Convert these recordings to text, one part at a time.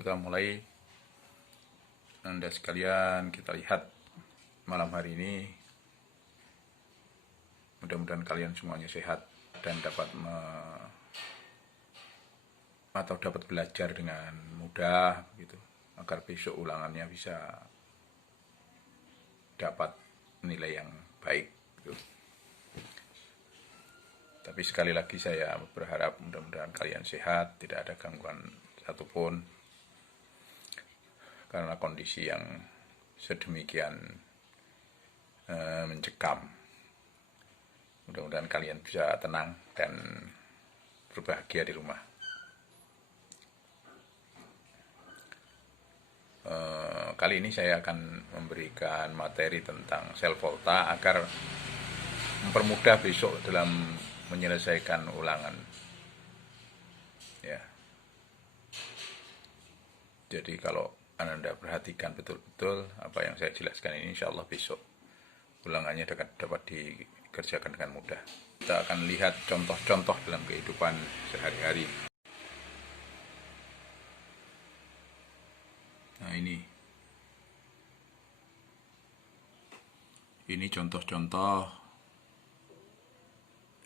kita mulai. Anda sekalian, kita lihat malam hari ini. Mudah-mudahan kalian semuanya sehat dan dapat dapat belajar dengan mudah gitu, agar besok ulangannya bisa dapat nilai yang baik gitu. Tapi sekali lagi saya berharap mudah-mudahan kalian sehat, tidak ada gangguan satupun, karena kondisi yang sedemikian mencekam. Mudah-mudahan kalian bisa tenang dan berbahagia di rumah. Kali ini saya akan memberikan materi tentang sel volta agar mempermudah besok dalam menyelesaikan ulangan. Ya. Jadi kalau Anda perhatikan betul-betul apa yang saya jelaskan ini, insya Allah besok ulangannya dapat dikerjakan dengan mudah. Kita akan lihat contoh-contoh dalam kehidupan sehari-hari. Nah, ini contoh-contoh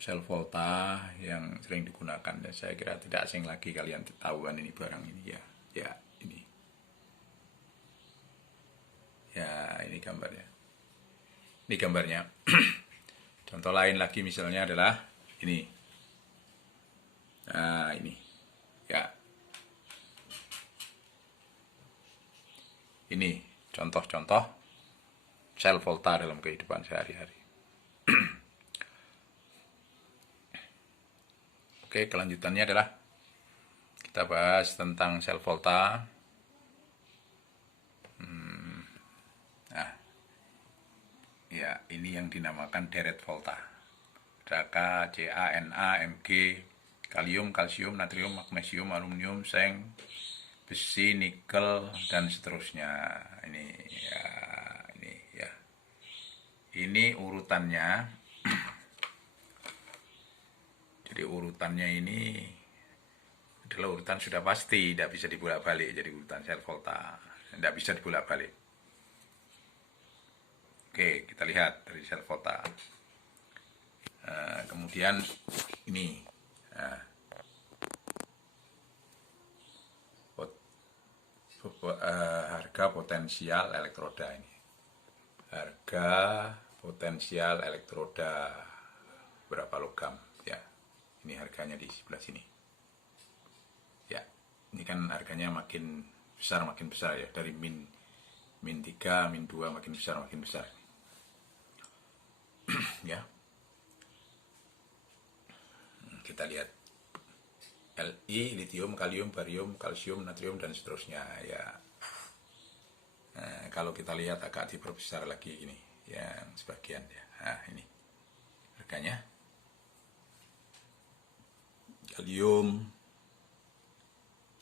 sel volta yang sering digunakan, dan saya kira tidak asing lagi kalian tahu kan ini barang ini ya. Ya, ini. Ya, ini gambarnya. Ini gambarnya. Contoh lain lagi misalnya adalah ini. Nah, ini. Ya. Ini contoh-contoh sel volta dalam kehidupan sehari-hari. Oke, kelanjutannya adalah kita bahas tentang sel volta. Nah, ya ini yang dinamakan deret volta. Ada K, Ca, Na, Mg, kalium, kalsium, natrium, magnesium, aluminium, seng, besi, nikel, dan seterusnya. Ini ya. Ini urutannya. Jadi urutannya ini adalah urutan sudah pasti, tidak bisa dibolak-balik. Jadi urutan sel volta tidak bisa dibolak-balik. Oke, kita lihat dari sel volta. Kemudian ini. Harga potensial elektroda ini. Harga potensial elektroda berapa logam ya. Ini harganya di sebelah sini. Ya, ini kan harganya makin besar ya, dari min 3, min 2 makin besar. Ya. Kita lihat Li, lithium, kalium, barium, kalsium, natrium, dan seterusnya ya. Nah, kalau kita lihat agak diperbesar lagi ini yang sebagian ya. Nah, ini harganya. Kalium,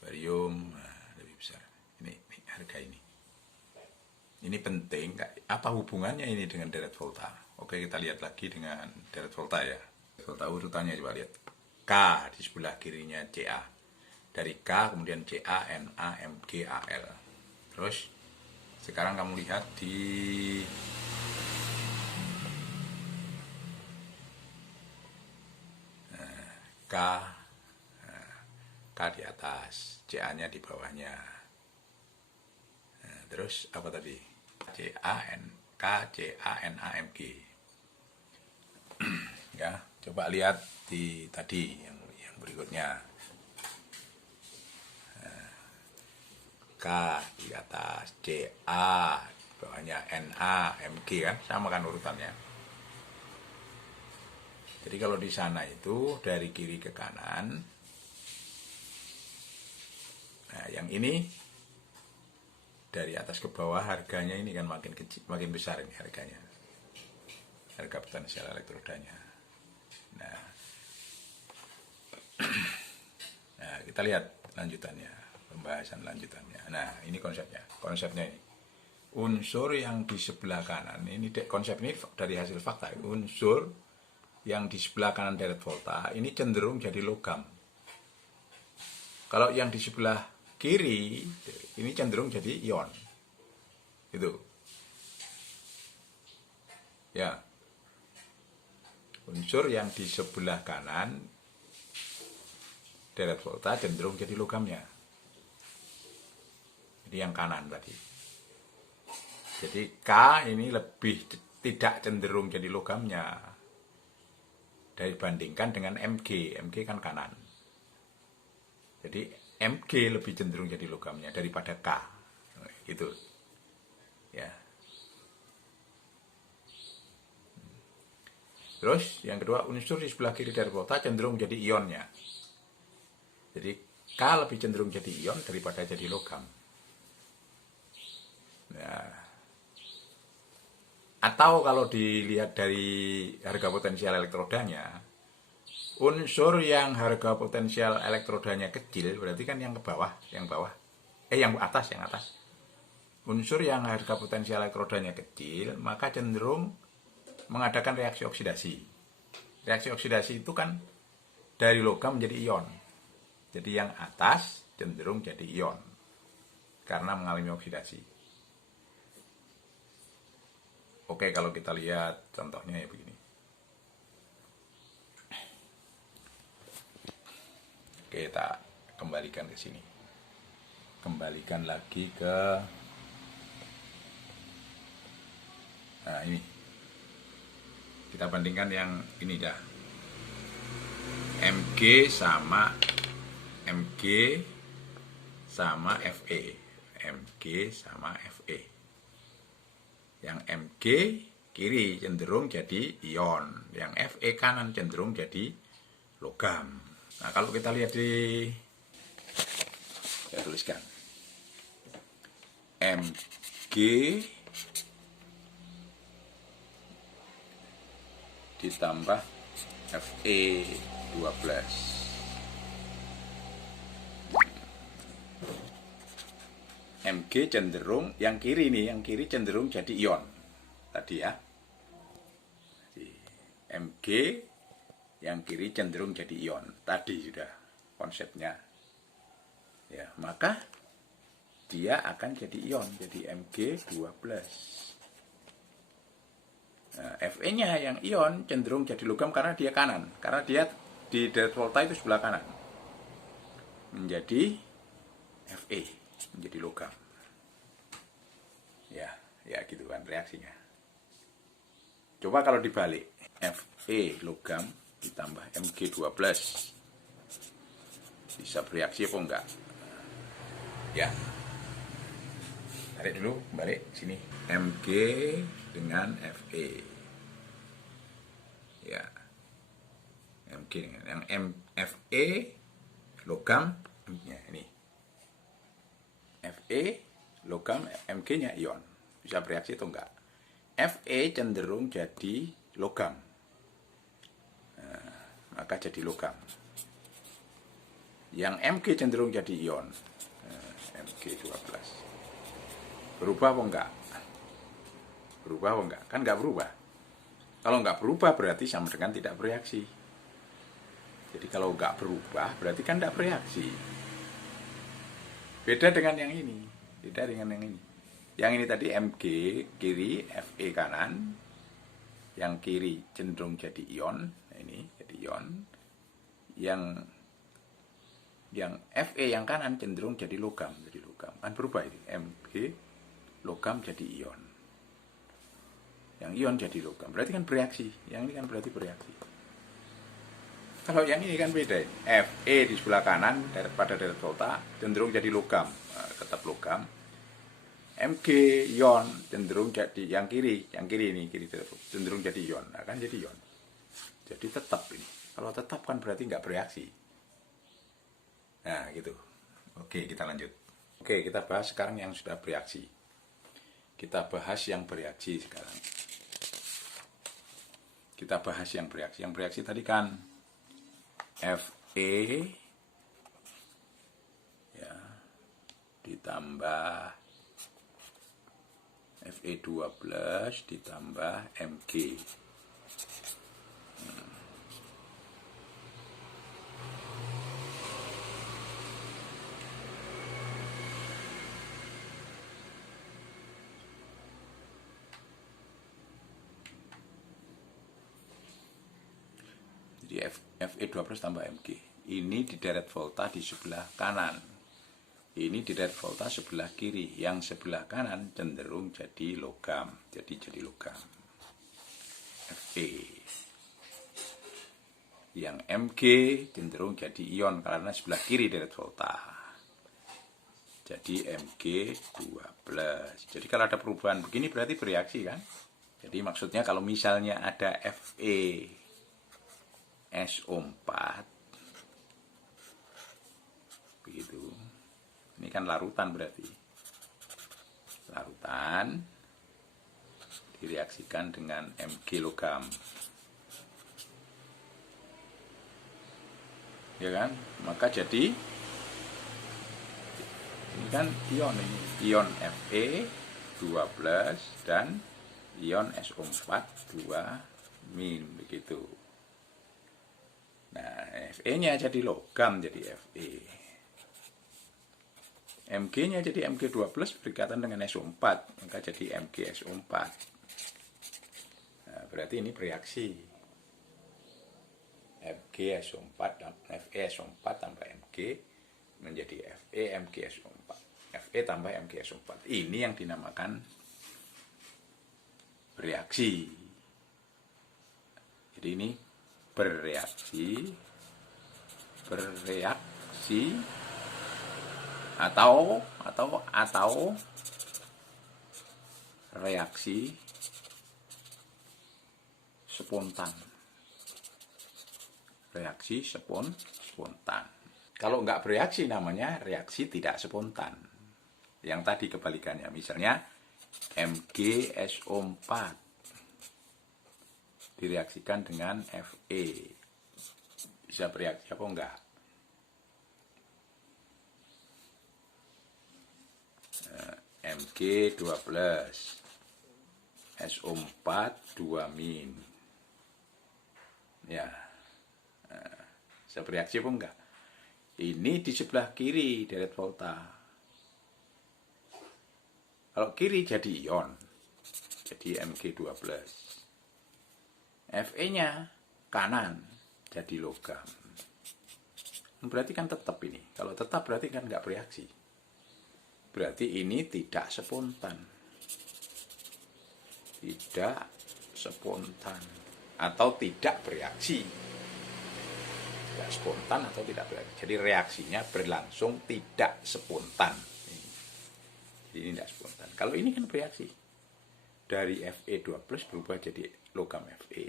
barium, lebih besar. Ini harga ini. Ini penting. Apa hubungannya ini dengan deret volta? Oke, kita lihat lagi dengan deret volta ya. Volta urutannya coba lihat. K di sebelah kirinya Ca. Dari K kemudian Ca, Na, Mg, Al. Terus sekarang kamu lihat di K di atas, Ca-nya di bawahnya. Nah, terus apa tadi? K, Ca, Na, Mg. Ya, coba lihat di tadi yang berikutnya. K di atas, Ca di bawahnya, Na, Mg kan, sama kan urutannya. Jadi kalau di sana itu dari kiri ke kanan. Nah, yang ini dari atas ke bawah harganya ini kan makin kecil, makin besar ini harganya. Harga potensial elektrodanya. Nah, kita lihat lanjutannya, pembahasan lanjutannya. Nah, ini konsepnya. Konsepnya ini. Unsur yang di sebelah kanan, ini konsep ini dari hasil fakta. Unsur yang di sebelah kanan deret volta ini cenderung jadi logam. Kalau yang di sebelah kiri ini cenderung jadi ion. Itu. Ya. Unsur yang di sebelah kanan deret volta cenderung jadi logamnya. Jadi yang kanan tadi. Jadi K ini lebih tidak cenderung jadi logamnya dibandingkan dengan Mg. Mg kan kanan. Jadi Mg lebih cenderung jadi logamnya daripada K. Gitu. Ya. Terus yang kedua, unsur di sebelah kiri dari volta cenderung jadi ionnya. Jadi K lebih cenderung jadi ion daripada jadi logam. Nah, atau kalau dilihat dari harga potensial elektrodanya, unsur yang harga potensial elektrodanya kecil berarti kan yang ke bawah, yang atas. Unsur yang harga potensial elektrodanya kecil maka cenderung mengadakan reaksi oksidasi. Reaksi oksidasi itu kan dari logam menjadi ion. Jadi yang atas cenderung jadi ion karena mengalami oksidasi. Oke, kalau kita lihat contohnya ya begini. Oke, kita kembalikan ke sini. Kembalikan lagi ke ini. Kita bandingkan yang ini dah. Mg sama Fe. Mg sama Fe. Yang Mg kiri cenderung jadi ion, yang Fe kanan cenderung jadi logam. Nah, kalau kita lihat saya tuliskan Mg ditambah Fe12. Mg cenderung, yang kiri cenderung jadi ion tadi ya. Jadi, Mg yang kiri cenderung jadi ion tadi sudah konsepnya ya, maka dia akan jadi ion, jadi Mg12. Nah, Fe-nya yang ion cenderung jadi logam karena dia kanan, karena dia di deret volta itu sebelah kanan, menjadi Fe, menjadi logam. Ya gitu kan reaksinya. Coba kalau dibalik, Fe logam ditambah Mg12 bisa bereaksi apa enggak? Ya, tarik dulu, balik sini. Mg dengan Fe. Ya, Mg dengan yang Fe logam, ya ini. Fe logam, Mg-nya ion. Bisa bereaksi atau enggak? Fe cenderung jadi logam. Nah, maka jadi logam. Yang Mg cenderung jadi ion. Mg12. Berubah apa enggak? Berubah apa enggak? Kan enggak berubah. Kalau enggak berubah berarti sama dengan tidak bereaksi. Jadi kalau enggak berubah berarti kan enggak bereaksi. Beda dengan yang ini. Beda dengan yang ini. Yang ini tadi Mg kiri, Fe kanan. Yang kiri cenderung jadi ion. Nah, ini jadi ion. Yang Fe yang kanan cenderung jadi logam. Kan berubah ini. Mg logam jadi ion. Yang ion jadi logam. Berarti kan bereaksi. Yang ini kan berarti bereaksi. Kalau yang ini kan beda. Fe di sebelah kanan pada deret volta cenderung jadi logam. Nah, tetap logam. Mg ion cenderung jadi yang kiri ini cenderung jadi ion. Nah, kan jadi ion. Jadi tetap ini. Kalau tetap kan berarti nggak bereaksi. Nah, gitu. Oke, kita lanjut. Oke, kita bahas sekarang yang sudah bereaksi. Kita bahas yang bereaksi sekarang. Kita bahas yang bereaksi. Yang bereaksi tadi kan Fe ya ditambah Fe12 ditambah Mg. jadi Fe12 tambah Mg. Ini di deret volta di sebelah kanan. Ini di deret volta sebelah kiri. Yang sebelah kanan cenderung jadi logam. Jadi logam. Fe. Yang Mg cenderung jadi ion karena sebelah kiri deret volta. Jadi Mg2+. Jadi kalau ada perubahan begini berarti bereaksi kan? Jadi maksudnya kalau misalnya ada FeSO4 begitu. Ini kan larutan berarti. Larutan direaksikan dengan Mg logam. Ya kan? Maka jadi ini kan ion ini. Ion Fe2+ dan ion SO4 2- begitu. Nah, Fe-nya jadi logam jadi Fe. Mg-nya jadi Mg2+ berikatan dengan SO4, maka jadi MgSO4. Nah, berarti ini bereaksi. MgSO4 dan FeSO4 tambah Mg menjadi FeMgSO4. Fe tambah MgSO4. Ini yang dinamakan bereaksi. Jadi ini bereaksi atau reaksi spontan. Reaksi spontan. Kalau nggak bereaksi namanya reaksi tidak spontan. Yang tadi kebalikannya, misalnya MgSO4 direaksikan dengan Fe. Bisa bereaksi apa enggak? Mg2+, SO4 2-. Ya. Bisa bereaksi apa enggak? Ini di sebelah kiri deret volta. Kalau kiri jadi ion. Jadi Mg2+. Fe-nya kanan jadi logam. Berarti kan tetap ini. Kalau tetap berarti kan nggak bereaksi. Berarti ini tidak spontan. Tidak spontan. Atau tidak bereaksi. Tidak spontan atau tidak bereaksi. Jadi reaksinya berlangsung tidak spontan. Ini tidak spontan. Kalau ini kan bereaksi. Dari Fe2+ berubah jadi logam Fe.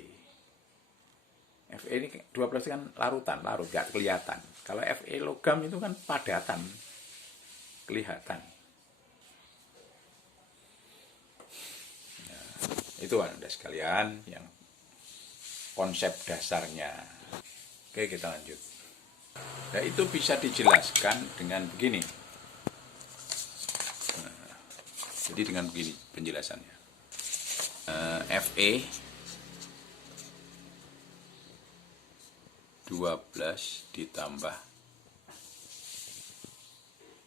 Fe ini 12 kan larutan, larut, gak kelihatan. Kalau Fe logam itu kan padatan, kelihatan. Nah, itu Anda sekalian yang konsep dasarnya. Oke, kita lanjut. Nah, itu bisa dijelaskan dengan begini. Nah, jadi dengan begini penjelasannya. Fe 12 ditambah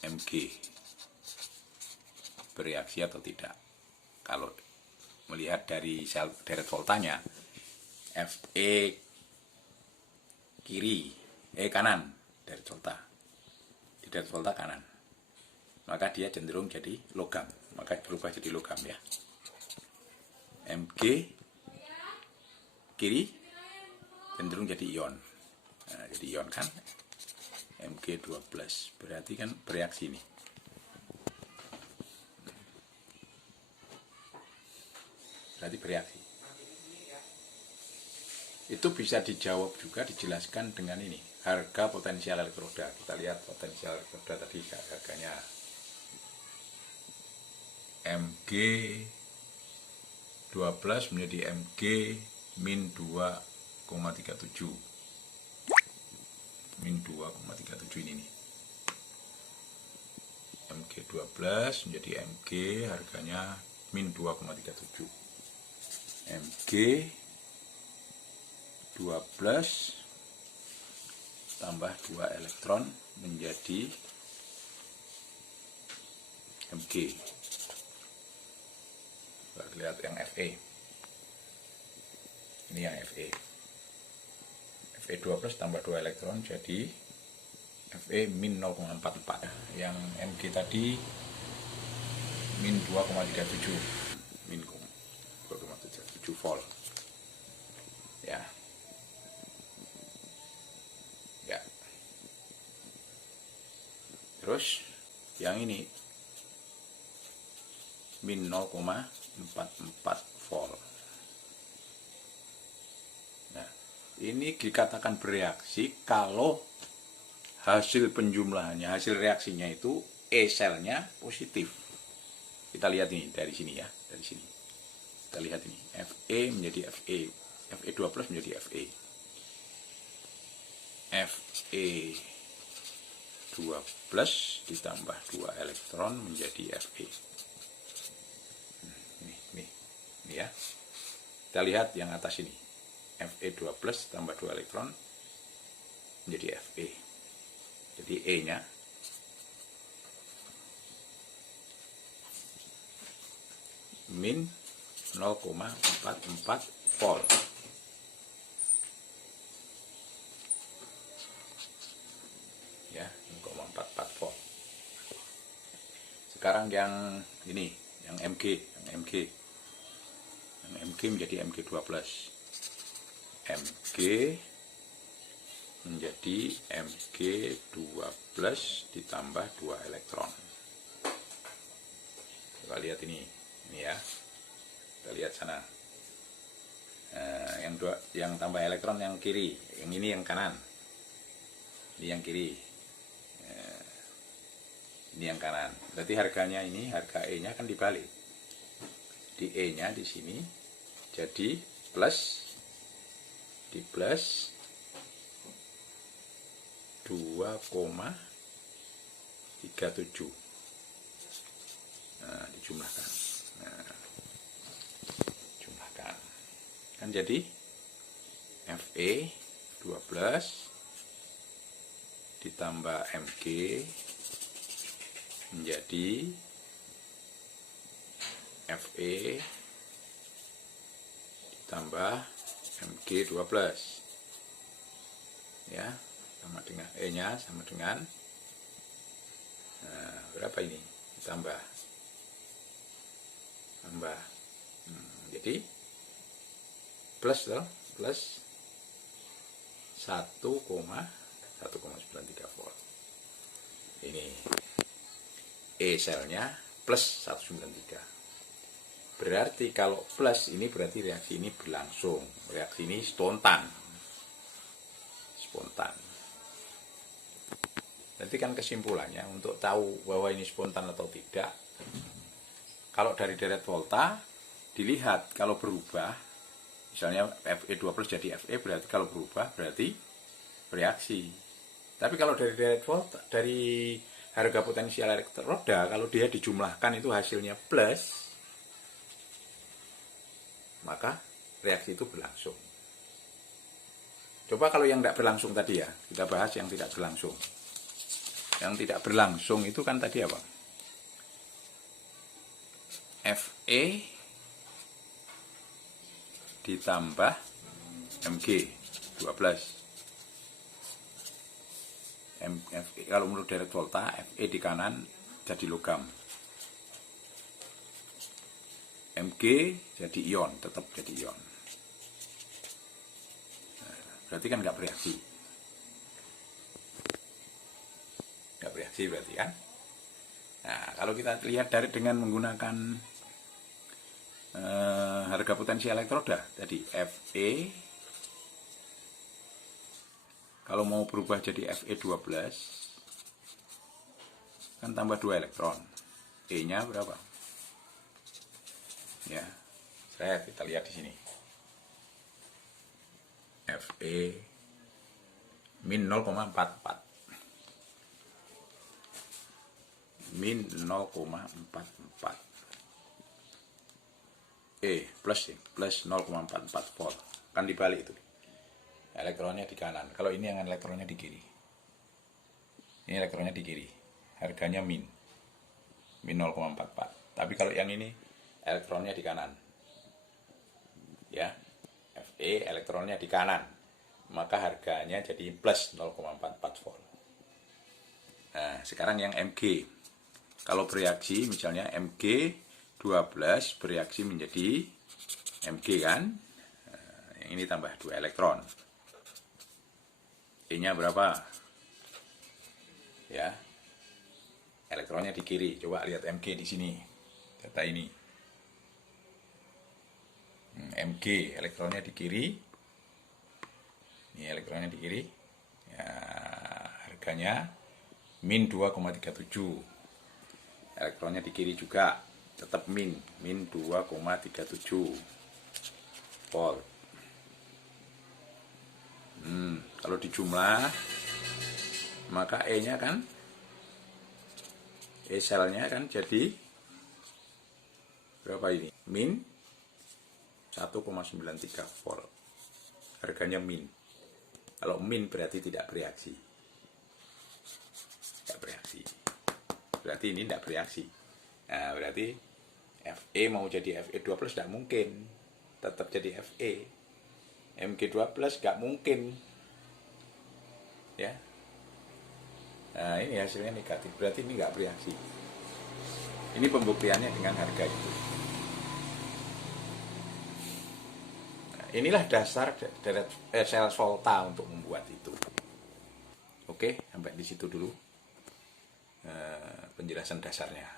Mg bereaksi atau tidak. Kalau melihat dari sel deret voltanya, Fe kiri, kanan deret volta, di deret volta kanan, maka dia cenderung jadi logam, maka berubah jadi logam ya. Mg kiri cenderung jadi ion. Nah, jadi ion kan Mg2+, berarti kan bereaksi nih. Berarti bereaksi. Itu bisa dijawab juga, dijelaskan dengan ini. Harga potensial elektroda. Kita lihat potensial elektroda tadi harganya Mg12 menjadi Mg-2,37. Min-2,37 ini nih. Mg12 menjadi Mg harganya min-2,37. Mg12 tambah 2 elektron menjadi Mg. Lihat yang Fe. Ini yang Fe. Fe2+ tambah 2 elektron jadi Fe min 0,44. Yang Mg tadi min 2,37, min 2,37 volt. Ya. Ya. Terus yang ini min 0,44 volt. Nah, ini dikatakan bereaksi kalau hasil penjumlahannya, hasil reaksinya itu E selnya positif. Kita lihat ini dari sini ya, dari sini. Kita lihat ini, Fe menjadi Fe, Fe2+ menjadi Fe. Fe2+ ditambah 2 elektron menjadi Fe. Ini ya. Kita lihat yang atas ini. Fe2+ tambah 2 elektron menjadi Fe. Jadi E-nya min 0,44 volt. Ya, 0,44 volt. Sekarang yang ini, yang Mg menjadi Mg2+. Mg menjadi Mg2+ ditambah 2 elektron. Coba lihat ini ya. Kita lihat sana. Yang tambah elektron yang kiri, yang ini yang kanan. Ini yang kiri. Ini yang kanan. Berarti harganya ini, harga E-nya kan dibalik. Di E-nya di sini jadi plus, di plus 2,37. Nah, dijumlahkan. Nah, jumlahkan. Kan jadi Fe2+ ditambah Mg menjadi Fe ditambah Mg2+. Ya, sama dengan E-nya sama dengan berapa ini? Tambah. Jadi plus loh, plus 1,93 volt. Ini E selnya plus 193. Berarti kalau plus ini berarti reaksi ini berlangsung. Reaksi ini spontan. Nanti kan kesimpulannya untuk tahu bahwa ini spontan atau tidak. Kalau dari deret volta dilihat kalau berubah, misalnya Fe2+ jadi Fe, berarti kalau berubah berarti bereaksi. Tapi kalau dari deret volta, dari harga potensial elektroda, kalau dia dijumlahkan itu hasilnya plus, maka reaksi itu berlangsung. Coba kalau yang tidak berlangsung tadi ya, kita bahas yang tidak berlangsung. Yang tidak berlangsung itu kan tadi apa? Fe ditambah Mg2+. Kalau menurut deret volta, Fe di kanan jadi logam. Mg jadi ion, tetap jadi ion. Berarti kan nggak bereaksi. Nggak bereaksi berarti kan. Nah, kalau kita lihat dari dengan menggunakan harga potensial elektroda tadi Fe, kalau mau berubah jadi Fe2+, kan tambah 2 elektron. E-nya berapa? Ya, kita lihat di sini. Fe min 0,44. Min 0,44. Plus 0,44 volt. Kan dibalik itu. Elektronnya di kanan. Kalau ini yang elektronnya di kiri. Ini elektronnya di kiri. Harganya min 0,44. Tapi kalau yang ini elektronnya di kanan. Ya. Fe elektronnya di kanan. maka harganya jadi plus 0,44 volt. Nah, sekarang yang Mg. Kalau bereaksi misalnya Mg12 bereaksi menjadi Mg kan. Nah, yang ini tambah 2 elektron. E-nya berapa? Ya. Elektronnya di kiri. Coba lihat Mg di sini. Data ini. Mg elektronnya di kiri. Ini elektronnya di kiri. Ya, harganya min 2,37. Elektronnya di kiri juga tetap min 2,37 volt. Kalau dijumlah maka E-nya kan, E selnya kan jadi berapa ini? Min 1,93 volt. Harganya min. Kalau min berarti tidak bereaksi. Tidak bereaksi. Berarti ini tidak bereaksi. Nah, berarti Fe mau jadi Fe12 tidak mungkin. Tetap jadi Fe. Mg12 nggak mungkin. Ya. Nah, ini hasilnya negatif. Berarti ini nggak bereaksi. Ini pembuktiannya dengan harga itu. Nah, inilah dasar sel volta untuk membuat itu. Oke, sampai di situ dulu penjelasan dasarnya.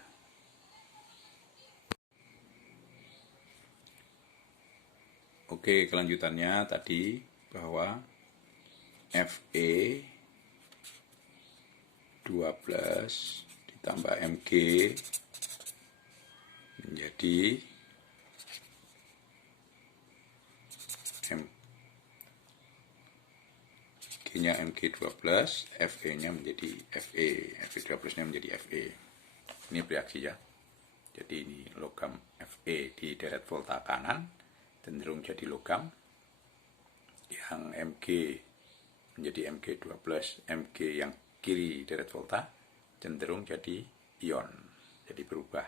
Oke, kelanjutannya tadi bahwa Fe 12 ditambah Mg menjadi G-nya Mg12, Fe-nya menjadi Fe, Fe12-nya menjadi Fe. Ini bereaksi ya. Jadi ini logam Fe di deret volta kanan cenderung jadi logam, yang Mg menjadi Mg12, Mg yang kiri deret volta cenderung jadi ion, jadi berubah.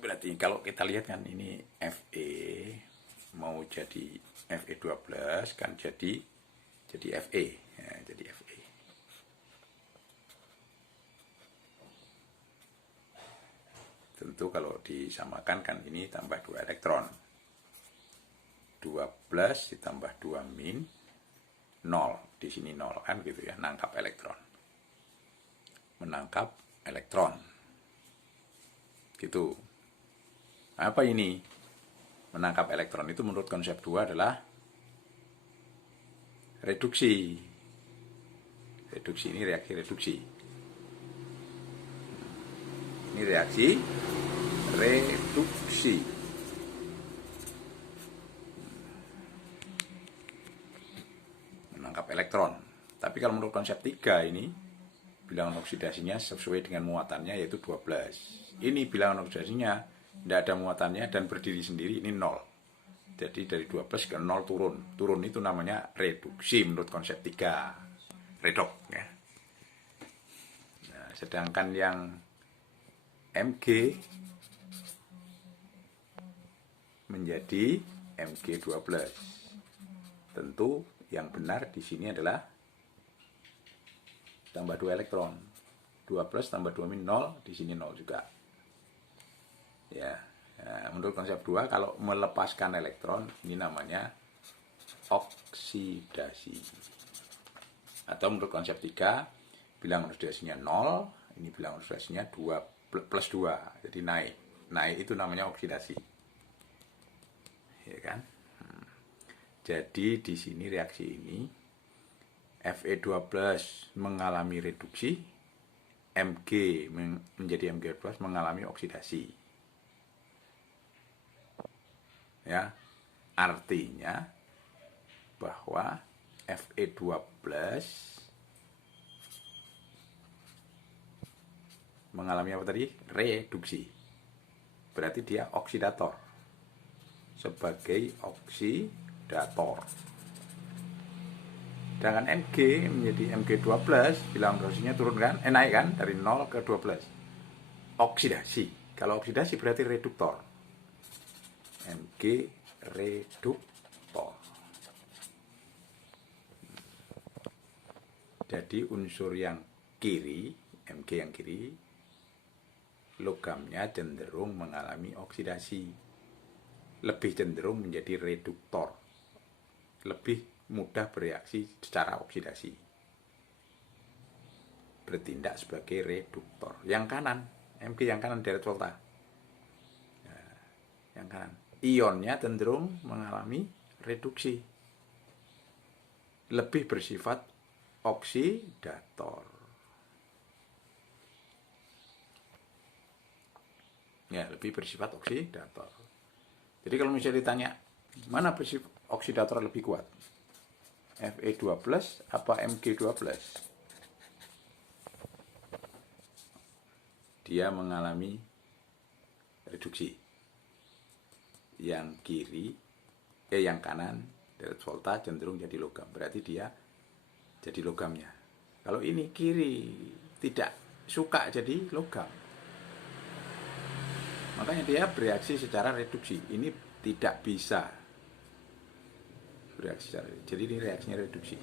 Berarti kalau kita lihat kan ini Fe mau jadi Fe12 kan jadi Fe, ya, jadi Fe. Tentu kalau disamakan kan ini tambah 2 elektron. 12 ditambah 2 min 0. Di sini 0 kan gitu ya, nangkap elektron. Menangkap elektron. Gitu. Apa ini? Menangkap elektron itu menurut konsep 2 adalah reduksi. Reduksi ini reaksi reduksi. Ini reaksi reduksi. Menangkap elektron. Tapi kalau menurut konsep 3 ini, bilangan oksidasinya sesuai dengan muatannya yaitu 12. Ini bilangan oksidasinya tidak ada muatannya dan berdiri sendiri, ini 0. Jadi dari 12 ke 0 turun. Turun itu namanya reduksi menurut konsep 3. Redok ya. Nah, sedangkan yang Mg menjadi Mg12. Tentu yang benar di sini adalah tambah 2 elektron. 2 plus tambah 2 min 0, di sini 0 juga. Ya, menurut konsep 2 kalau melepaskan elektron ini namanya oksidasi. Atau menurut konsep 3 bilangan oksidasinya 0, ini bilangan oksidasinya 2 plus 2, jadi naik. Naik itu namanya oksidasi. Ya kan? Jadi di sini reaksi ini Fe12 mengalami reduksi, Mg menjadi Mg12 mengalami oksidasi. Ya. Artinya bahwa Fe12 mengalami apa tadi? Reduksi. Berarti dia oksidator. Sebagai oksidator. Sedangkan Mg menjadi Mg12, bilangan oksidasinya turun kan? Naik kan? Dari 0 ke 12. Oksidasi. Kalau oksidasi berarti reduktor. Mg reduktor. Jadi unsur yang kiri, Mg yang kiri, logamnya cenderung mengalami oksidasi. Lebih cenderung menjadi reduktor. Lebih mudah bereaksi secara oksidasi. Bertindak sebagai reduktor. Yang kanan, Mg yang kanan deret volta. Nah, yang kanan. Ionnya cenderung mengalami reduksi. Lebih bersifat oksidator. Ya, lebih bersifat oksidator. Jadi kalau misalnya ditanya, mana bersifat oksidator lebih kuat? Fe2+ apa Mg2+? Dia mengalami reduksi. Yang kiri, yang kanan, deret volta cenderung jadi logam. Berarti dia jadi logamnya. Kalau ini kiri tidak suka jadi logam, makanya dia bereaksi secara reduksi. Ini tidak bisa bereaksi secara reduksi. Jadi ini reaksinya reduksi.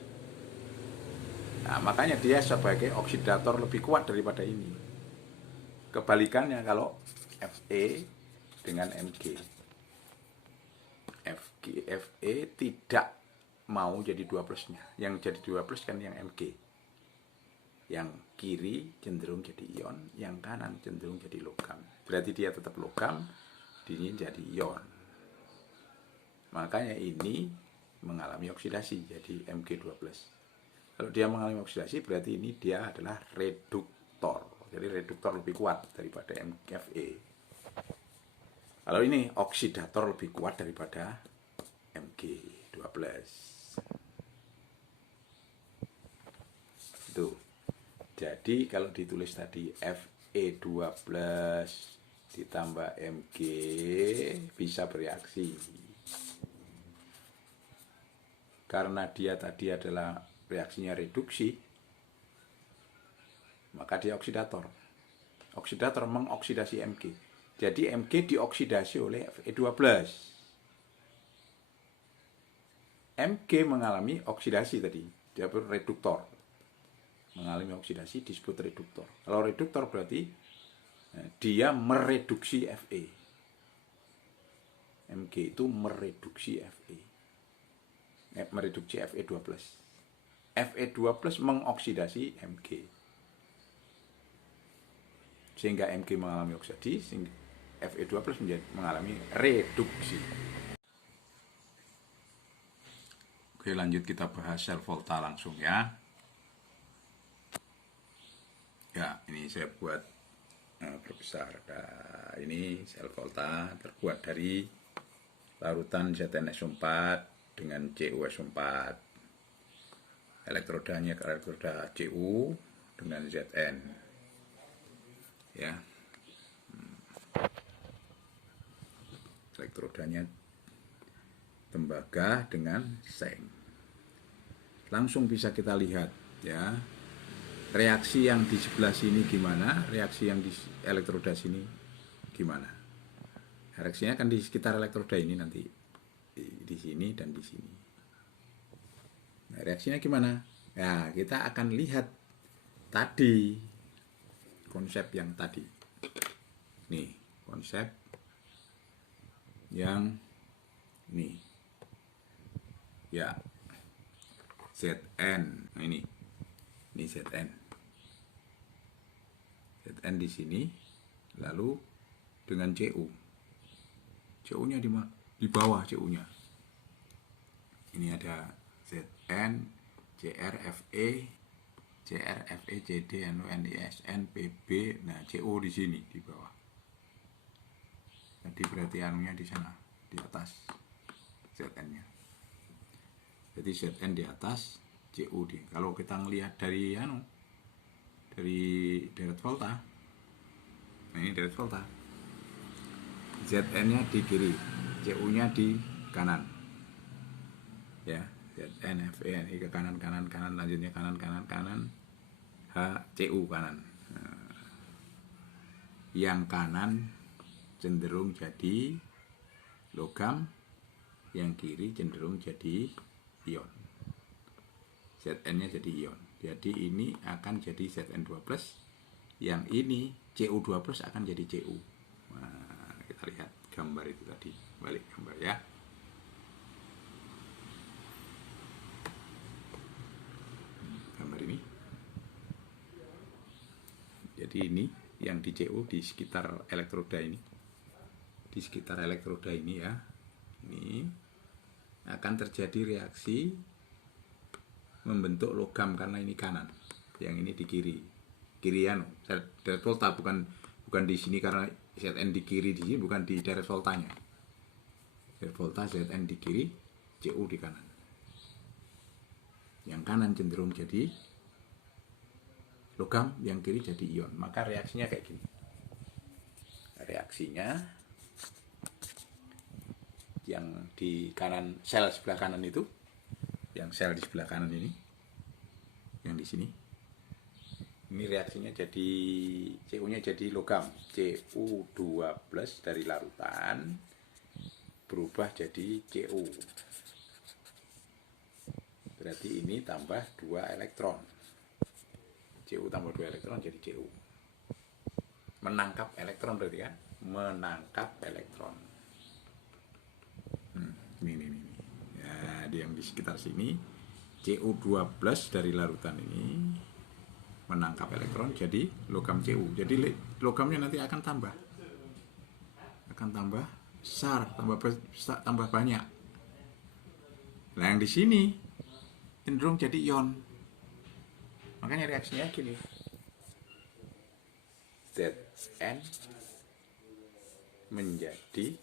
Nah, makanya dia sebagai oksidator lebih kuat daripada ini. Kebalikannya kalau Fe dengan Mg. Fe tidak mau jadi 2+-nya. Yang jadi 2+ kan yang Mg. Yang kiri cenderung jadi ion, yang kanan cenderung jadi logam. Berarti dia tetap logam, ini jadi ion. Makanya ini mengalami oksidasi, jadi Mg2+. Kalau dia mengalami oksidasi, berarti ini dia adalah reduktor. Jadi reduktor lebih kuat daripada Fe. Kalau ini oksidator lebih kuat daripada Mg2+. Tuh. Jadi kalau ditulis tadi Fe2+ ditambah Mg bisa bereaksi. Karena dia tadi adalah reaksinya reduksi, maka dia oksidator. Oksidator mengoksidasi Mg. Jadi Mg dioksidasi oleh Fe2+. Mg mengalami oksidasi tadi, dia reduktor. Mengalami oksidasi disebut reduktor. Kalau reduktor berarti dia mereduksi Fe. Mg itu mereduksi Fe. Mereduksi Fe2+. Fe2+ mengoksidasi Mg. Sehingga Mg mengalami oksidasi, sehingga Fe2+ mengalami reduksi. Oke, lanjut kita bahas sel volta langsung ya. Ya, ini saya buat perbesar. Nah, ini sel volta terbuat dari larutan ZnSO4 dengan CuSO4. Elektrodanya elektroda Cu dengan Zn. Ya. Elektrodanya tembaga dengan seng. Langsung bisa kita lihat ya. Reaksi yang di sebelah sini gimana, reaksi yang di elektroda sini gimana. Reaksinya akan di sekitar elektroda ini nanti, di sini dan di sini. Nah, reaksinya gimana? Ya, kita akan lihat tadi konsep yang tadi. Nih, konsep yang nih. Ya. Zn. Nah, ini Zn. Zn di sini, lalu dengan Cu. Cu-nya di bawah Cu-nya. Ini ada Zn, Cr, Fe, Cr, Fe, Cd, NO, NiSn, Pb. Nah, Cu di sini di bawah. Jadi berarti anunya di sana, di atas Zn-nya. Jadi Zn di atas, Cu di. Kalau kita ngelihat dari dari deret volta, nah ini deret volta, Zn-nya di kiri, Cu-nya di kanan. Ya, Zn, Fe, Ni ke kanan, lanjutnya kanan, H, Cu kanan. Nah, yang kanan cenderung jadi logam, yang kiri cenderung jadi ion. Zn-nya jadi ion. Jadi ini akan jadi Zn2+, yang ini Cu2+ akan jadi Cu. Nah, kita lihat gambar itu tadi, balik gambar ya. Gambar ini. Jadi ini yang di Cu di sekitar elektroda ini. Di sekitar elektroda ini ya. Ini akan terjadi reaksi membentuk logam karena ini kanan, yang ini di kiri. Kirian direct volta, bukan di sini karena Zn di kiri, di sini bukan di direct voltanya. Direct volta Zn di kiri, Cu di kanan. Yang kanan cenderung jadi logam, yang kiri jadi ion. Maka reaksinya kayak gini. Reaksinya yang di kanan, sel sebelah kanan itu, yang sel di sebelah kanan ini, yang di sini, ini reaksinya jadi Cu-nya jadi logam, Cu2+ dari larutan berubah jadi Cu. Berarti ini tambah 2 elektron. Cu tambah 2 elektron jadi Cu. Menangkap elektron berarti kan? Menangkap elektron. Ini. Ya, yang di sekitar sini Cu2+ dari larutan ini menangkap elektron jadi logam Cu. Jadi logamnya nanti akan tambah besar, tambah banyak. Nah, yang di sini cenderung jadi ion. Makanya reaksinya gini. Zn menjadi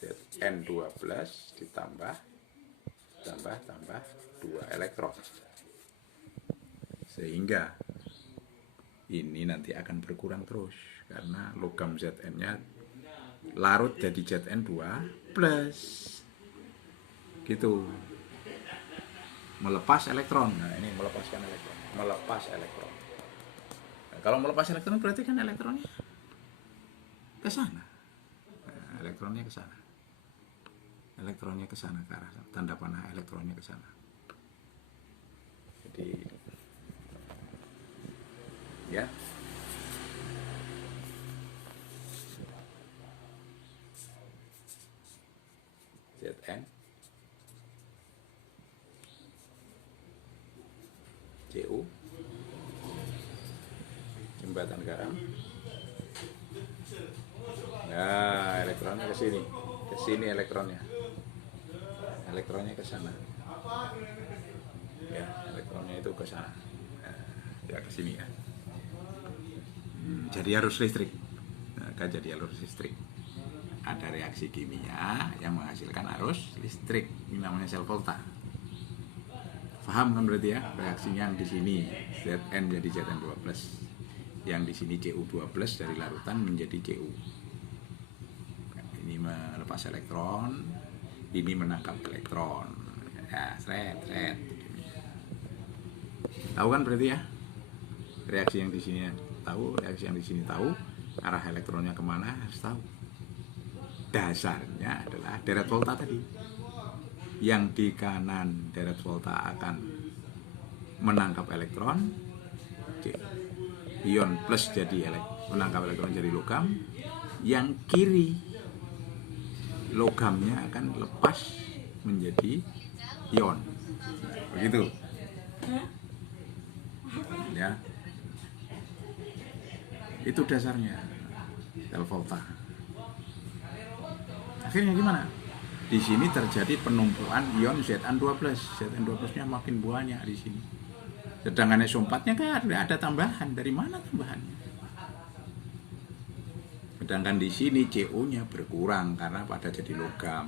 Zn2+ ditambah 2 elektron. Sehingga ini nanti akan berkurang terus karena logam Zn-nya larut jadi Zn2+. Gitu. Melepas elektron. Nah, ini melepas elektron. Nah, kalau melepas elektron berarti kan elektronnya ke sana. Nah, elektronnya ke sana. Elektronnya ke sana, ke arah tanda panah elektronnya ke sana. Jadi ya. Zn Cu jembatan garam. Nah, elektronnya ke sini elektronnya ke sana. Ya, elektronnya itu ke sana. Nah, ya ke sini ya. Jadi arus listrik. Nah, kan jadi arus listrik. Ada reaksi kimia yang menghasilkan arus listrik. Ini namanya sel volta. Paham kan berarti ya? Reaksinya yang di sini Zn jadi Zn2+. Yang di sini Cu2+ dari larutan menjadi Cu. Ini melepas elektron, ini menangkap elektron. Ya, seret. Tahu kan berarti ya? Reaksi yang di sini tahu, reaksi yang di sini tahu, arah elektronnya kemana harus tahu. Dasarnya adalah direct volta tadi. Yang di kanan direct volta akan menangkap elektron, ion plus jadi menangkap elektron jadi logam. Yang kiri logamnya akan lepas menjadi ion. Begitu. Ya. Itu dasarnya sel volta. Akhirnya gimana? Di sini terjadi penumpukan ion Zn2+. Zn2+-nya makin banyak di sini. Sedangkan SO4-nya kan ada tambahan. Dari mana tambahannya? Sedangkan di sini Cu-nya berkurang karena pada jadi logam.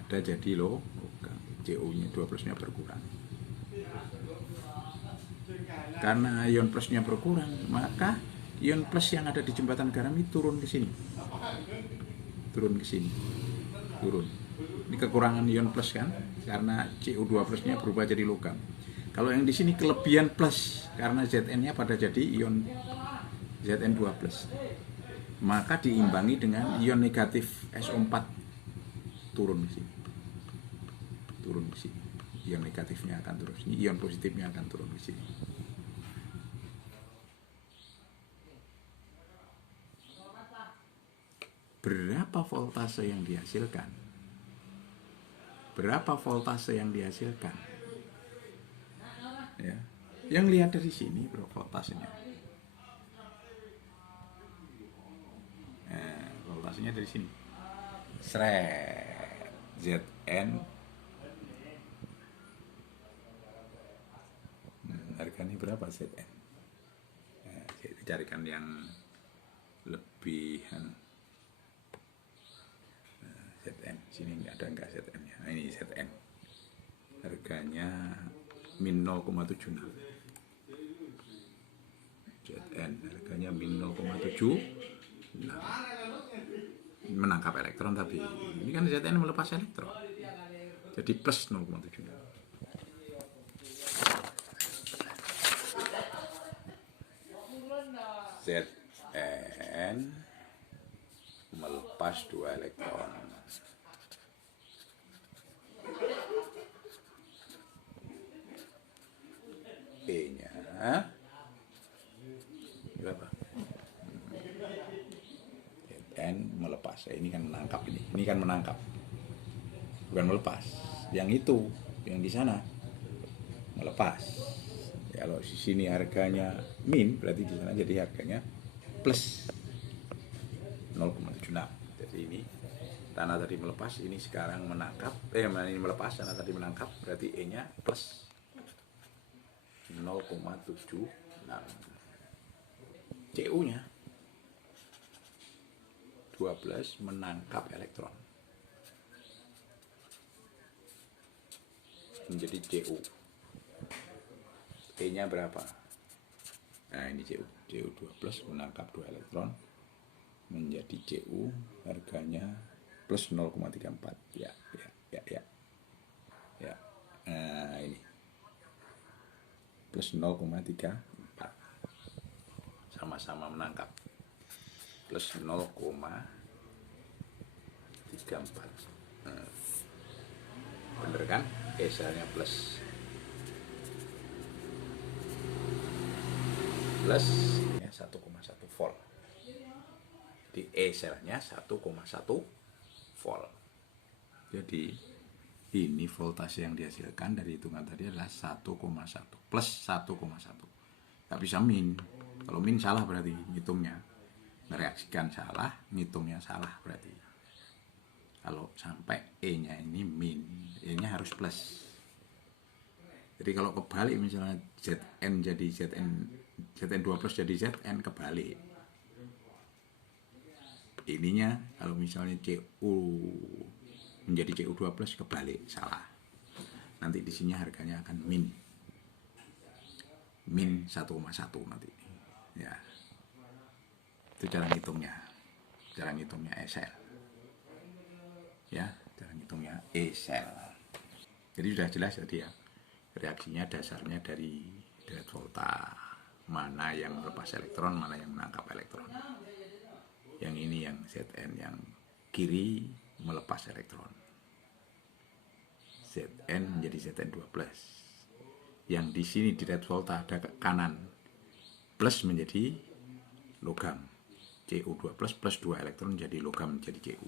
Ada jadi logam. Cu-nya 2+-nya berkurang. Karena ion plusnya berkurang, maka ion plus yang ada di jembatan garam ini turun ke sini. Turun. Ini kekurangan ion plus kan, karena Cu2+-nya berubah jadi logam. Kalau yang di sini kelebihan plus, karena Zn-nya pada jadi ion Zn2+. Maka diimbangi dengan ion negatif SO4 turun ke sini. ion negatifnya akan turun sini, ion positifnya akan turun ke sini. Berapa voltase yang dihasilkan? Berapa voltase yang dihasilkan? Ya, yang lihat dari sini bro, voltasenya. Voltasenya dari sini. Sret Zn. Harganya berapa Zn? Kita carikan yang lebih Zn. Sini enggak Zn ya. Nah, ini Zn. Harganya min 0,76. Zn harganya min 0,7. Nah, menangkap elektron, tapi ini kan Zn melepas elektron. Jadi plus 0,76. Zn melepas 2 elektron. E-nya berapa? Zn melepas. Ini kan menangkap ini. Ini kan menangkap. Bukan melepas. Yang itu, yang di sana melepas. Kalau di sini harganya min, berarti di sana jadi harganya plus 0,76. Jadi ini tanah tadi melepas, ini sekarang menangkap. Ini melepas, tanah tadi menangkap, berarti E-nya plus 0,76. Cu-nya 12 menangkap elektron. Menjadi Cu. E-nya berapa? Nah, ini Cu. Cu 12 menangkap 2 elektron. Menjadi Cu, harganya plus 0,34. Ya. Nah, ini plus 0,34. Sama-sama menangkap. Plus 0,34. Bener kan? E-selnya plus ya 1,1 volt. Jadi E-selnya 1,1 volt. Jadi ini voltase yang dihasilkan dari hitungan tadi adalah 1,1 plus 1,1. Nggak bisa min. Kalau min salah berarti ngitungnya. Mereaksikan salah, ngitungnya salah berarti. Kalau sampai E-nya ini min, E-nya harus plus. Jadi kalau kebalik misalnya Zn jadi Zn2 plus jadi Zn, kebalik. Ininya kalau misalnya Cu menjadi Cu2 plus, kebalik, salah. Nanti di sini harganya akan min 1,1 nanti. Ya. Itu cara ngitungnya. Cara ngitungnya E-sel. Ya, cara ngitungnya E-sel. Jadi sudah jelas tadi ya. Reaksinya dasarnya dari deret volta. Mana yang melepas elektron, mana yang menangkap elektron. Yang ini yang Zn, yang kiri melepas elektron. Zn menjadi Zn2 plus. Yang di sini di deret volta ada ke kanan. Plus menjadi logam. Cu2 plus 2 elektron jadi logam, jadi Cu.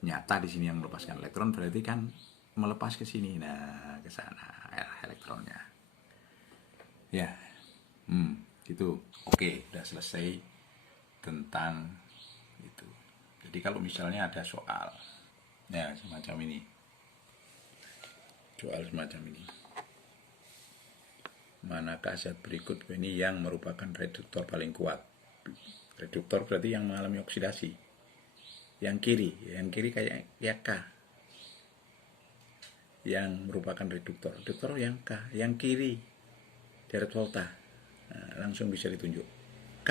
Nyata di sini yang melepaskan elektron, berarti kan melepas ke sini, nah ke sana elektronnya. Ya, gitu. Oke, udah selesai tentang itu. Jadi kalau misalnya ada soal, ya semacam ini, soal semacam ini. Manakah zat berikut ini yang merupakan reduktor paling kuat? Reduktor berarti yang mengalami oksidasi. Yang kiri kayak ya K. Yang merupakan reduktor yang K. Yang kiri deret volta. Nah, langsung bisa ditunjuk K.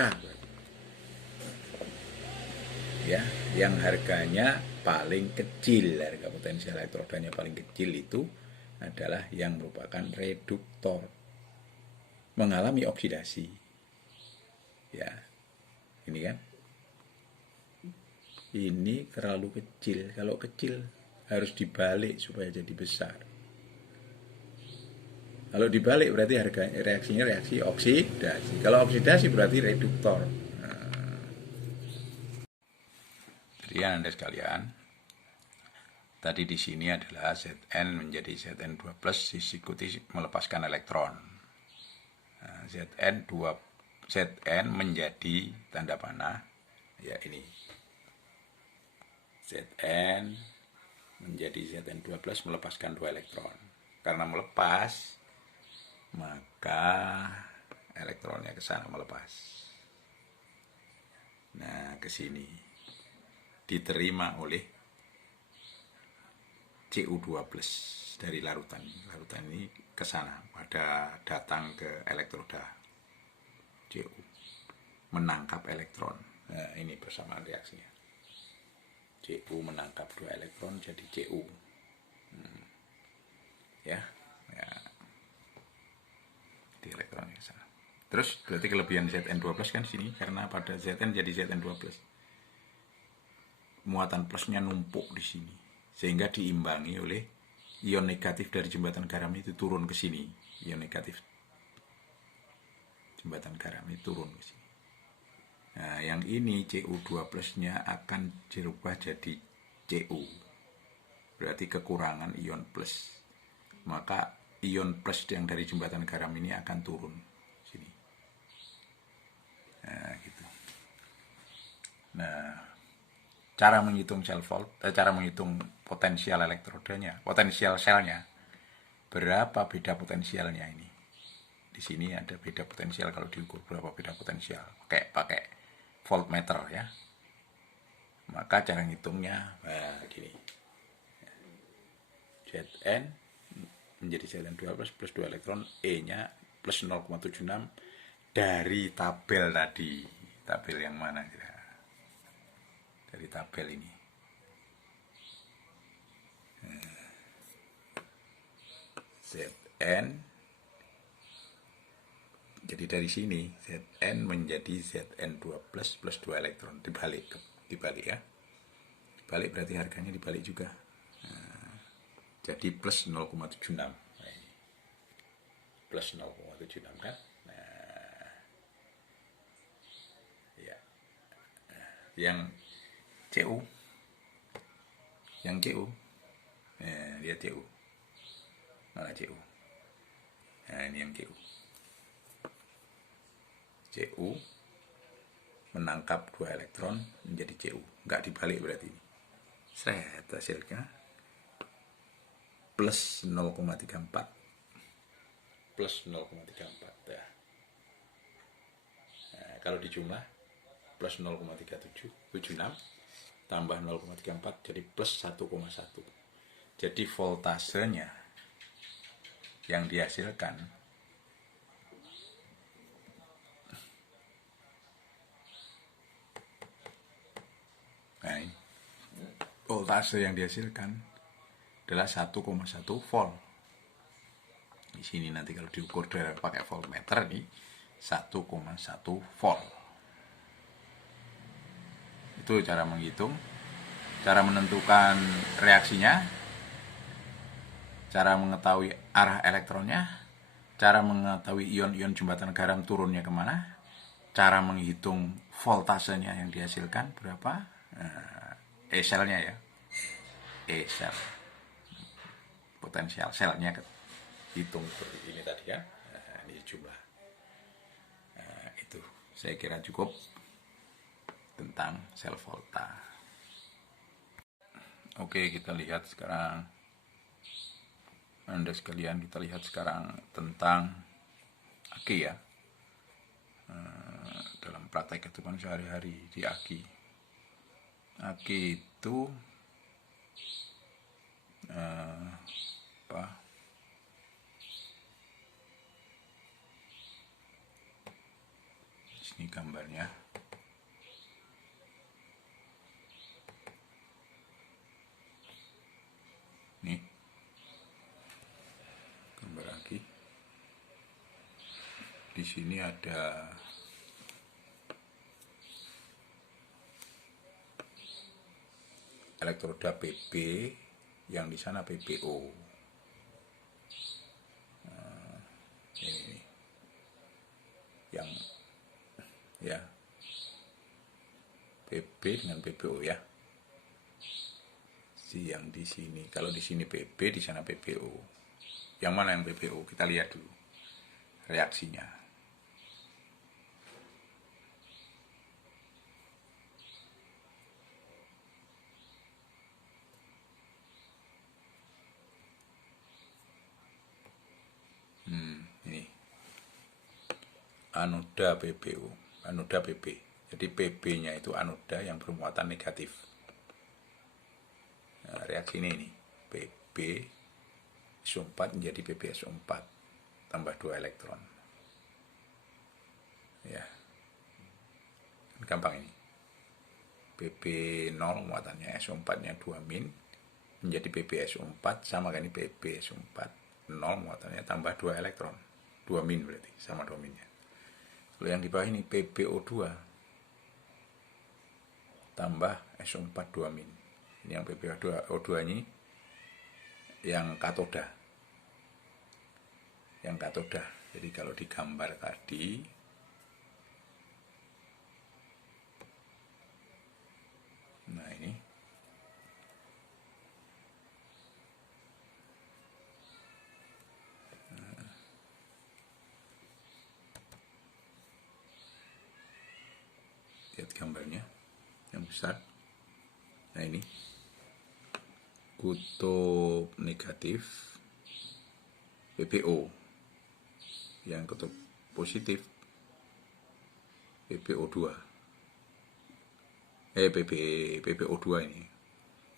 Ya, yang harganya paling kecil, harga potensial elektrodanya paling kecil itu adalah yang merupakan reduktor, mengalami oksidasi. Ya, ini kan. Ini terlalu kecil. Kalau kecil harus dibalik supaya jadi besar. Kalau dibalik berarti reaksinya reaksi oksidasi. Kalau oksidasi berarti reduktor. Jadi Anda sekalian, tadi di sini adalah Zn menjadi Zn2+, diikuti melepaskan elektron. Nah, Zn menjadi tanda panah, ya ini. Zn menjadi Zn2+, melepaskan 2 elektron. Karena melepas, maka elektronnya ke sana melepas. Nah, ke sini diterima oleh Cu2+ dari larutan. Larutan ini ke sana pada datang ke elektroda Cu, menangkap elektron. Nah, ini persamaan reaksinya. Cu menangkap 2 elektron jadi Cu. Ya. Di elektronnya ke sana. Terus berarti kelebihan Zn2+ kan sini karena pada Zn jadi Zn2+. Muatan plusnya numpuk di sini sehingga diimbangi oleh ion negatif dari jembatan garam itu turun ke sini. Ion negatif jembatan garam itu turun ke sini. Nah, yang ini Cu2+-nya akan dirubah jadi Cu. Berarti kekurangan ion plus. Maka ion plus yang dari jembatan garam ini akan turun sini. Nah, gitu. Nah, cara menghitung cara menghitung potensial elektrodanya, potensial selnya, berapa beda potensialnya ini. Di sini ada beda potensial kalau diukur berapa beda potensial. Pakai voltmeter ya. Maka cara ngitungnya gini. Zn menjadi Zn2+ plus 2 elektron, E-nya plus 0,76 dari tabel tadi. Tabel yang mana kira? Dari tabel ini. Zn, jadi dari sini Zn menjadi Zn2+ plus 2 elektron. Dibalik ya. Dibalik berarti harganya dibalik juga. Nah, jadi plus 0,76. Plus 0,76 kan. Nah, ya. Yang Cu, lihat Cu, mana Cu? Nah, ini yang Cu. Cu menangkap 2 elektron menjadi Cu, nggak dibalik berarti. Set hasilnya plus 0,34, plus 0,34 ya. Nah, kalau dijumlah plus 0,3776 tambah 0,34 jadi plus 1,1. Jadi voltasenya yang dihasilkan voltase yang dihasilkan adalah 1,1 volt. Di sini nanti kalau diukur dari pakai voltmeter nih 1,1 volt. Itu cara menghitung, cara menentukan reaksinya, cara mengetahui arah elektronnya, cara mengetahui ion-ion jembatan garam turunnya kemana, cara menghitung voltasenya yang dihasilkan berapa, E-selnya ya, E-sel, potensial selnya hitung seperti ini tadi ya. Nah, ini jumlah. Nah, itu saya kira cukup tentang sel volta. Oke, kita lihat sekarang, Anda sekalian, kita lihat sekarang tentang aki ya. Dalam praktek kehidupan sehari-hari di aki. Aki itu Ini gambarnya. Nih. Gambar lagi. Di sini ada elektroda PB, yang di sana PBO. yang ya PB dengan PBO ya. Yang di sini, kalau di sini PB, di sana PBO. Yang mana yang PBO? Kita lihat dulu reaksinya. Ini anoda PBO, anoda PB. Jadi PB-nya itu anoda yang bermuatan negatif. Nah, reaksi ini PB SO4 menjadi PbSO4 tambah 2 elektron. Ya, gampang ini. PB0 muatannya SO4-nya 2 min menjadi PbSO4 sama kan ini PbSO4 0 muatannya tambah 2 elektron. 2 min berarti sama 2 minnya. Kalau yang di bawah ini PbO2 tambah SO4 2 min. Ini yang PbO2 ini yang katoda. Yang katoda. Jadi kalau digambar tadi nah ini lihat gambarnya yang besar. Nah ini kutub negatif PbO, yang kutub positif PbO2. PbO2 ini.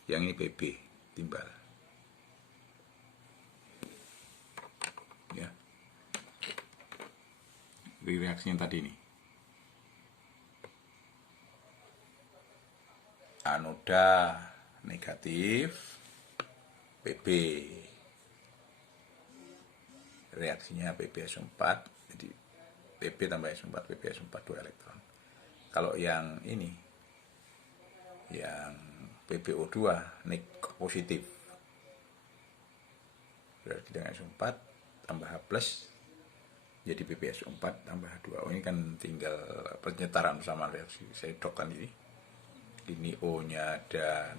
Yang ini Pb timbal. Ya. Di reaksi yang tadi ini. Anoda negatif Pb, reaksinya PbSO4, jadi Pb tambah SO4 PbSO4 2 elektron. Kalau yang ini yang PbO2 positif, berarti dengan SO4 tambah H plus jadi PbSO4 tambah H2O. Ini kan tinggal penyetaraan sama reaksi sedokkan ini. Ini O-nya ada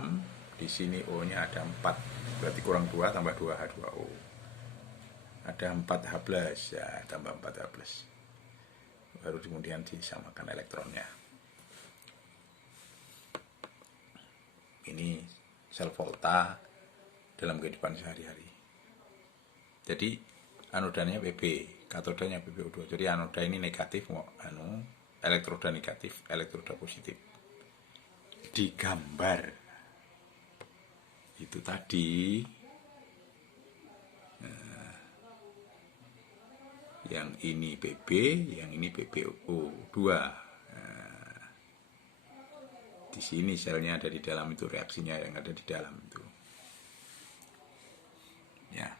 6, di sini O-nya ada 4, berarti kurang 2 tambah 2 H2O. Ada 4 H plus, ya tambah 4 H plus. Baru kemudian disamakan elektronnya. Ini sel volta dalam kehidupan sehari-hari. Jadi anodanya Pb, katodanya PbO2. Jadi anoda ini negatif, elektroda negatif, elektroda positif. Digambar itu tadi yang ini Pb, yang ini PbO2. Di sini selnya ada di dalam itu, reaksinya yang ada di dalam itu. Ya,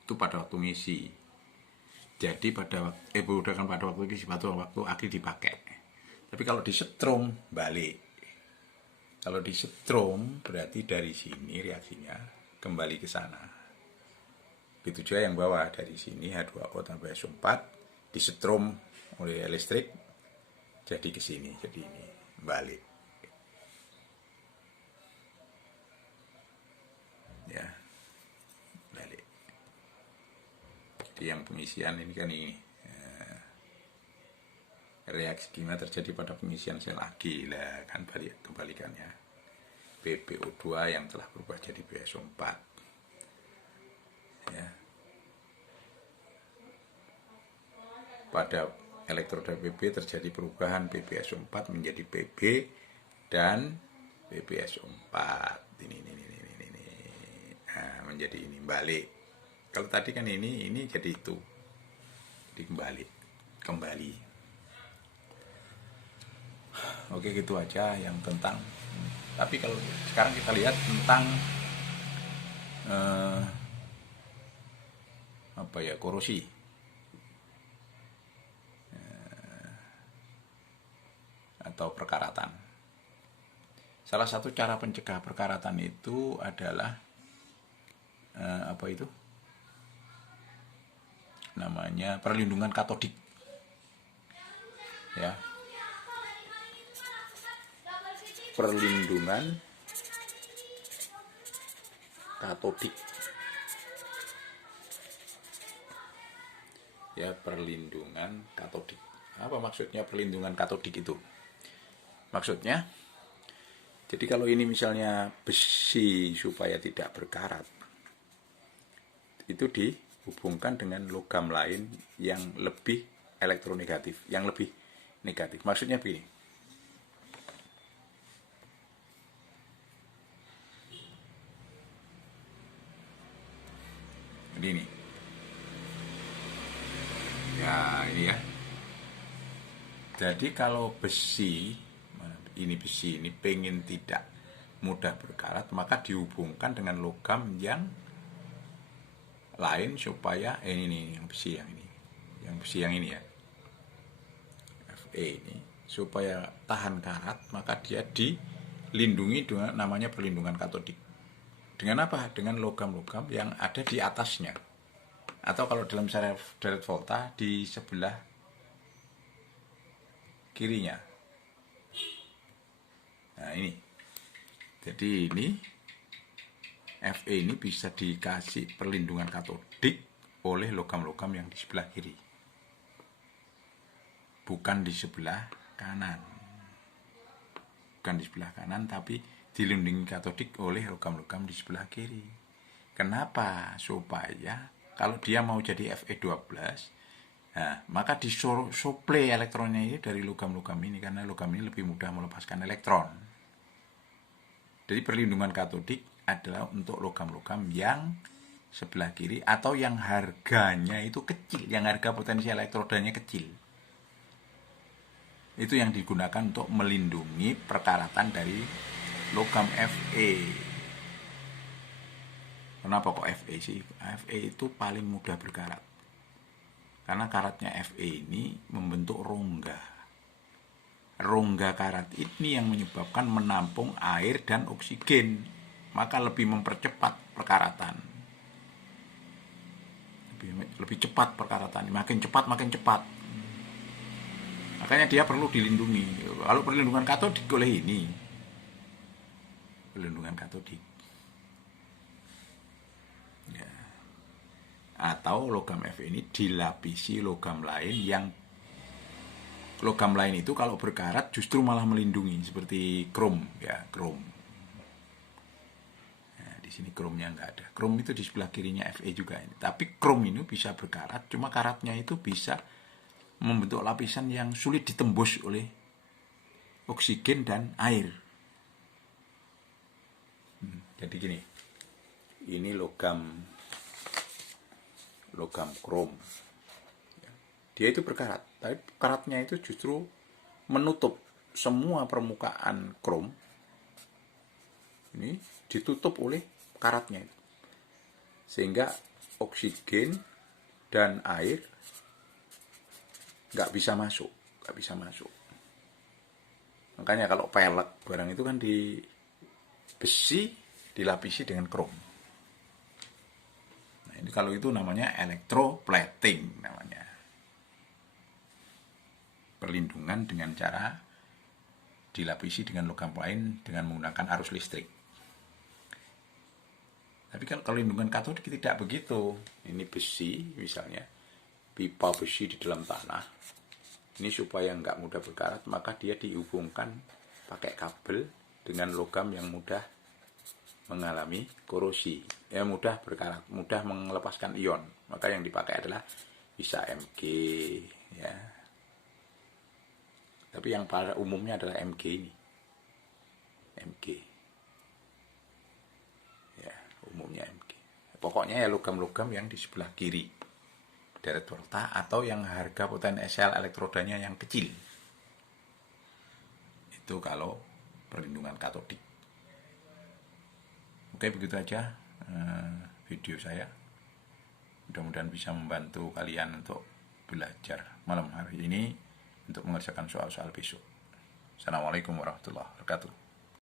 itu pada waktu ngisi. Jadi pada waktu udah kan pada waktu ngisi, pada waktu akhir dipakai. Tapi kalau disetrum balik. Kalau disetrum berarti dari sini reaksinya kembali ke sana. Begitu juga yang bawah, dari sini H2O tambah SO4 disetrum oleh listrik jadi ke sini, jadi ini balik. Ya, balik. Jadi yang pengisian ini kan ini reaksi kimia terjadi pada pengisian sel agi lah, kan kebalikannya. PbO2 yang telah berubah jadi PbSO4. Ya. Pada elektroda Pb terjadi perubahan PbSO4 menjadi Pb dan PbSO4. Ini. Nah, menjadi ini balik. Kalau tadi kan ini jadi itu. Jadi kembali. Oke, gitu aja yang tentang. Tapi kalau sekarang kita lihat tentang korosi. Atau perkaratan. Salah satu cara pencegah perkaratan itu adalah namanya perlindungan katodik. ya, perlindungan katodik. Ya, perlindungan katodik. Apa maksudnya perlindungan katodik itu? Maksudnya, jadi kalau ini misalnya besi supaya tidak berkarat, itu dihubungkan dengan logam lain yang lebih elektronegatif, yang lebih negatif. Maksudnya begini. Ini. Ya, ini ya. Jadi kalau besi ini pengen tidak mudah berkarat, maka dihubungkan dengan logam yang lain supaya ini yang besi yang ini ya, Fe ini supaya tahan karat, maka dia dilindungi dengan namanya perlindungan katodik. Dengan apa? Dengan logam-logam yang ada di atasnya. Atau kalau dalam direct volta di sebelah kirinya. Nah ini. Jadi ini Fe ini bisa dikasih perlindungan katodik oleh logam-logam yang di sebelah kiri. Bukan di sebelah kanan. Bukan di sebelah kanan, tapi dilindungi katodik oleh logam-logam di sebelah kiri. Kenapa? Supaya kalau dia mau jadi Fe12, nah, maka disuplai elektronnya ini dari logam-logam ini, karena logam ini lebih mudah melepaskan elektron. Jadi perlindungan katodik adalah untuk logam-logam yang sebelah kiri atau yang harganya itu kecil, yang harga potensi elektrodanya kecil. Itu yang digunakan untuk melindungi perkaratan dari logam Fe. Kenapa kok Fe sih? Fe itu paling mudah berkarat. Karena karatnya Fe ini membentuk rongga. Rongga karat ini yang menyebabkan menampung air dan oksigen. Maka lebih mempercepat perkaratan. Lebih cepat perkaratan. Makin cepat. Makanya dia perlu dilindungi. Kalau perlindungan katodik oleh ini. Perlindungan katodik. Ya. Atau logam Fe ini dilapisi logam lain yang logam lain itu kalau berkarat justru malah melindungi, seperti krom ya, krom. Nah, di sini kromnya nggak ada. Krom itu di sebelah kirinya Fe juga ini. Tapi krom ini bisa berkarat, cuma karatnya itu bisa membentuk lapisan yang sulit ditembus oleh oksigen dan air. Jadi gini, ini logam krom. Dia itu berkarat, tapi karatnya itu justru menutup semua permukaan krom. Ini ditutup oleh karatnya itu. Sehingga oksigen dan air nggak bisa masuk. Makanya kalau pelek barang itu kan di besi dilapisi dengan krom. Nah, ini kalau itu namanya electroplating namanya. Perlindungan dengan cara dilapisi dengan logam lain dengan menggunakan arus listrik. Tapi kalau perlindungan katodik tidak begitu. Ini besi misalnya, pipa besi di dalam tanah. Ini supaya nggak mudah berkarat, maka dia dihubungkan pakai kabel dengan logam yang mudah mengalami korosi, ya mudah berkarat, mudah melepaskan ion. Maka yang dipakai adalah bisa Mg, ya. Tapi yang pada umumnya adalah Mg ini, Mg, ya umumnya Mg. Pokoknya ya logam-logam yang di sebelah kiri direct volta atau yang harga potensial elektrodanya yang kecil. Itu kalau perlindungan katodik. Oke, begitu aja video saya. Mudah-mudahan bisa membantu kalian untuk belajar malam hari ini untuk mengerjakan soal-soal besok. Assalamualaikum warahmatullahi wabarakatuh.